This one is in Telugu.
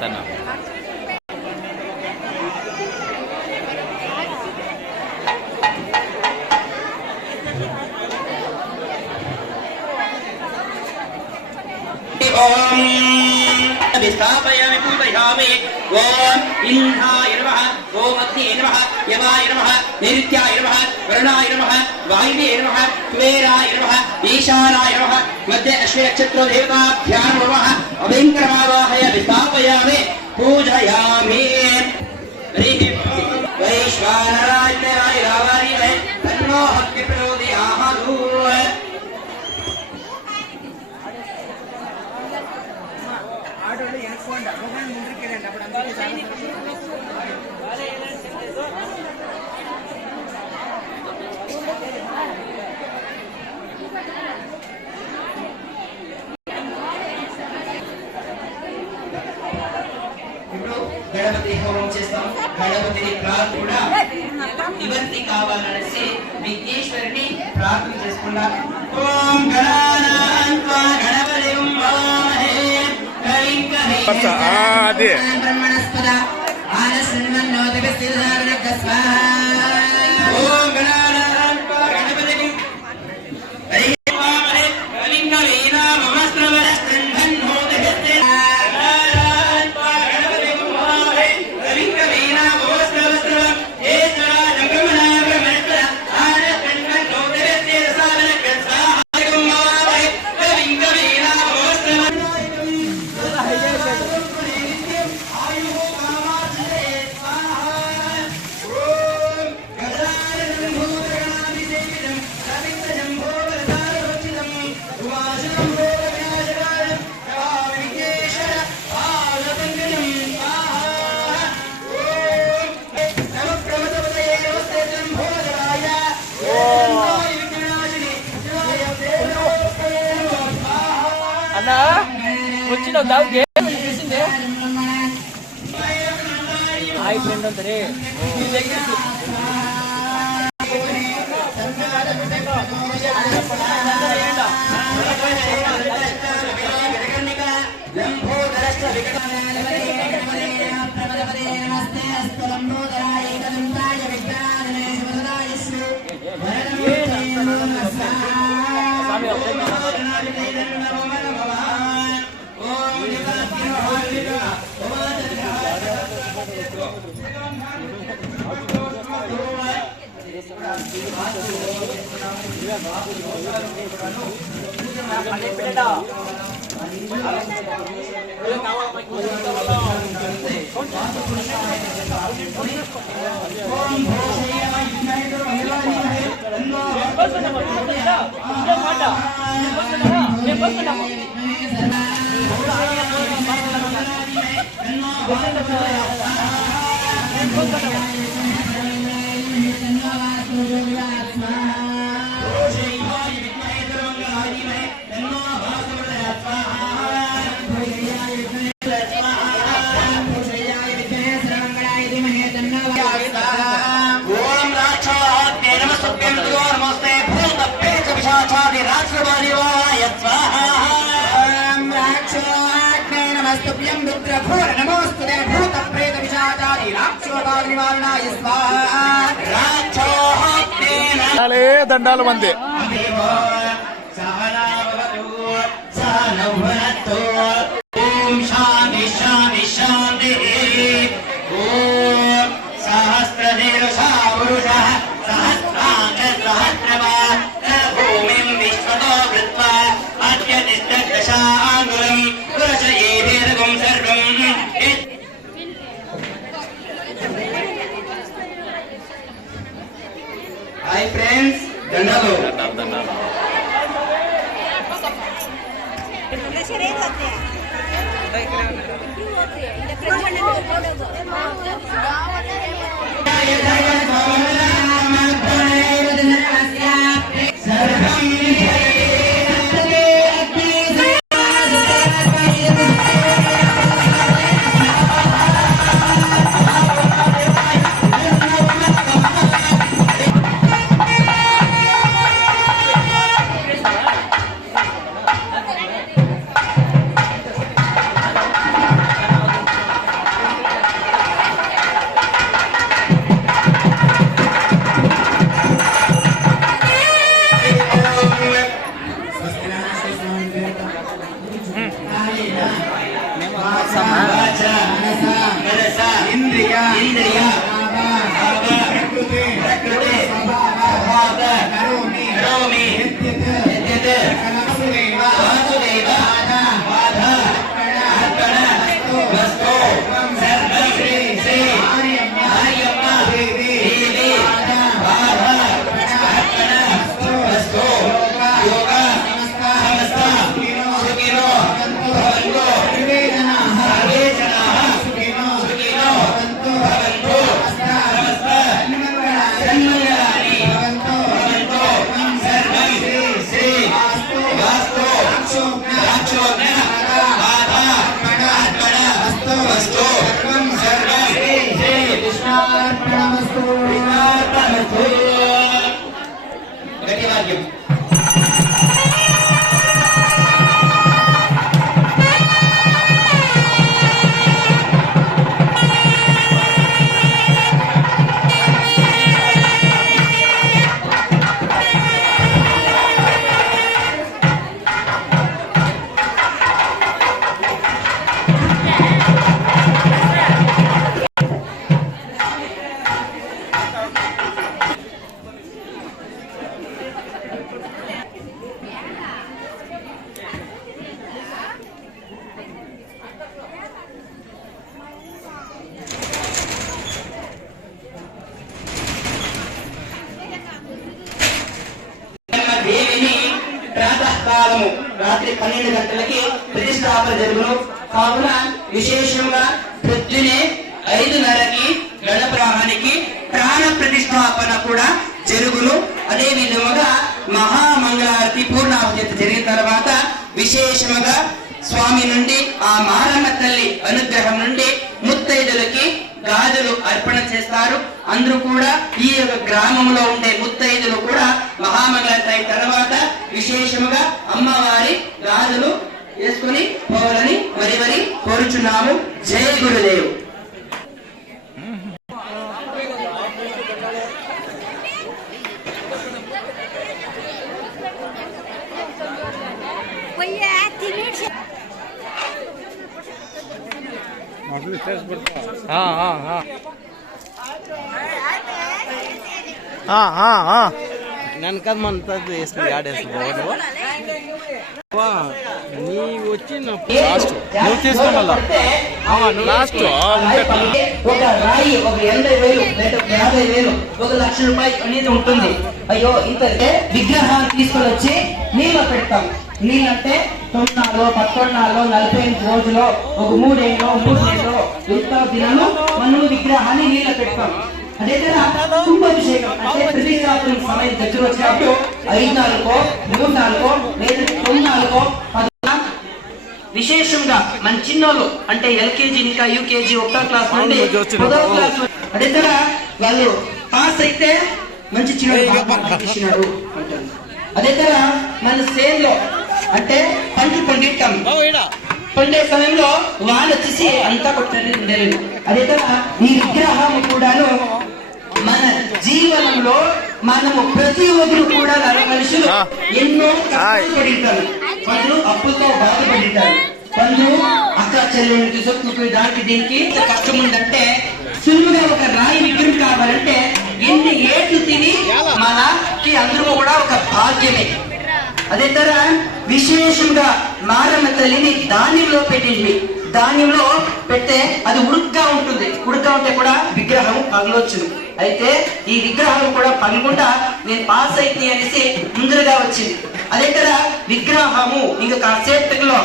చేస్తాను. स्थापयामि पूजयामि ओम इंद्राय नमः ओम अग्ने नमः यमाय नमः नैऋत्याय नमः वरुणाय नमः वायुवे नमः कुबेराय नमः ईशानाय नमः मध्य अश्वनक्षत्रो देवताभ्यां नमः अभयंकरमावाहय स्थापयामि पूजयामि वैश्वानराय रावारि तन्नो हव्य प्रचोदयात् గణపతి హోమం చేస్తాం. గణపతిని కూడా నివర్తి కావాలనేసి విఘ్నేశ్వరుని ప్రార్థన చేసుకున్నాం. ఓం గణానాన్వా గణపతిం వామహే కవిం కవీం బ్రహ్మణస్పద ఆనశృణ్వన్నోతిభిస్సిద్ధారణకస్వ ఓం గణానాన్వా గణపతిం వామహే కవిం కవీం అన్నా వచ్చిన చూసిందే హాయ్ ఫ్రెండ్ అంతరే नमोस्तुते भूत प्रेत विशाचारी राक्षोपाल निवारणाय स्वाहा राक्षोहत्ते దండాలు మంది ఓం శాంతి శాంతి శాంతి ఓం సహస్రశీర్షా పురుషః సహస్రాంగ సహస్రపాద్ భూమిం విశ్వతో కృత్వా అత్యతిష్టదశాంగులం పురుషయేదేదకం సర్వం. హాయ్ ఫ్రెండ్స్, దండాలు. ఇంద్రియ ప్రకృతి స్వభావ కరోమి వాసుదేవ బాధ అర్పణ వస్తు సర్వం శ్రీ ఆర్యమ్మ దేవి బాధ అర్పణ వస్తు యోగ సమస్త సుఖినో భవంతు సర్వే జనాః సుఖినో భవంతు సమస్త సన్మంగళాని భవంతు సర్వం శ్రీ వాస్తు రాక్షోజ్ఞ బాధ అర్పణ వస్తు సర్వం శ్రీ కృష్ణార్పణమస్తు. గట్టి వాక్యం. దేవిని ప్రాతకాలము రాత్రి 12 గంటలకి ప్రతిష్టాపన జరుగును. కావున విశేషంగా పొద్దునే 5:30కి గణప్రవాహానికి ప్రాణ ప్రతిష్టాపన కూడా జరుగును. అదే విధముగా మహామంగళారతి పూర్ణాహుతి జరిగిన తర్వాత విశేషముగా స్వామి నుండి ఆ మారమ్మ తల్లి అనుగ్రహం నుండి ముత్తైదులకి గాజులు అర్పణ చేస్తారు. అందరూ కూడా ఈ గ్రామంలో ఉండే ముత్తైదులు కూడా మహామంగళారతి అయిన తర్వాత విశేషముగా అమ్మవారి గాజులు వేసుకుని పోవాలని మరి కోరుచున్నాము. జై గురుదేవ్. నన్ను కదా మన వేసుకుని ఆడేస్తున్నావు నీ వచ్చి లాస్ట్ నువ్వు తీసుకున్నా లాస్ట్ ఒక రాయి ఒక 80,000 లేదా 50,000 1,00,000 అనేది ఉంటుంది. అయ్యో ఇంత విగ్రహాన్ని తీసుకొని వచ్చి నీళ్ళు పెడతాం. నీళ్ళంటే 9 11 45 రోజులు ఒక 3 ఏళ్ళు 3 నెలలు ఇంత దినాలు మనం విగ్రహాన్ని నీళ్ళ పెడతాం. అదే కదా కుంభాభిషేకం అంటే ప్రతిష్టాపన సమయం దగ్గర వచ్చినప్పుడు 5-4 3-4 లేదా 9-4 విశేషంగా మన చిన్నోళ్ళు అంటే ఎల్కేజీ ఇంకా యూకేజీ 1వ క్లాస్ నుండి 10వ క్లాస్ అదే కదా వాళ్ళు పాస్ అయితే మంచి చిన్నాడు. అదే కదా మన సేన్లో అంటే పంటలు పండిస్తాం. పండే సమయంలో వాళ్ళు వచ్చేసి అంతా కొట్టలేదు. అదే కదా ఈ విగ్రహం కూడాను మన జీవనంలో మనము ప్రతి ఒక్కరు కూడా మనుషులు ఎన్నో కష్టాలు పడింటారు. వాళ్ళు అప్పులతో బాధపడింటారు. వాళ్ళు అక్క చెల్లెల్ని తీసుకుపోయి దానికి దీనికి కష్టం ఉందంటే సులువుగా ఒక రాయి విగ్రహం కావాలంటే ఎన్ని ఏట్లు తిని మనకి అందరూ కూడా ఒక భాగ్యమే. అదే తర విశేషంగా మారమ్మ తల్లిని ధాన్యంలో పెట్టింది. ధాన్యంలో పెడితే అది ఉడుగ్గా ఉంటుంది. ఉడుగ్గా ఉంటే కూడా విగ్రహం పగలొచ్చు. అయితే ఈ విగ్రహం కూడా పగలకుండా నేను పాస్ అయితే అనేసి ముందరగా వచ్చింది. అదే కదా విగ్రహము ఇంకా కాసేపట్లో